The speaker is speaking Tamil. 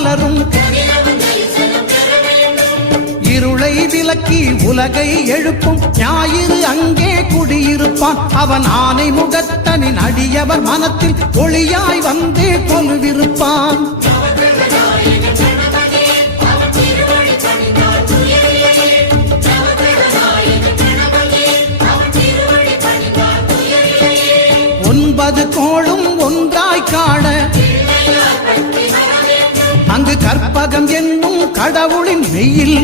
மலரும். இருளை விலக்கி உலகை எழுப்பும் ஞாயிறு அங்கே குடியிருப்பான். அவன் ஆனை முகத்தனின் அடியவர் மனத்தில் ஒளியாய் வந்தே கொலுவிருப்பான். ஒன்பது கோளும் ஒன்றாய் காண அங்கு கற்பகம் என்னும் கடவுளின் மெய்யில்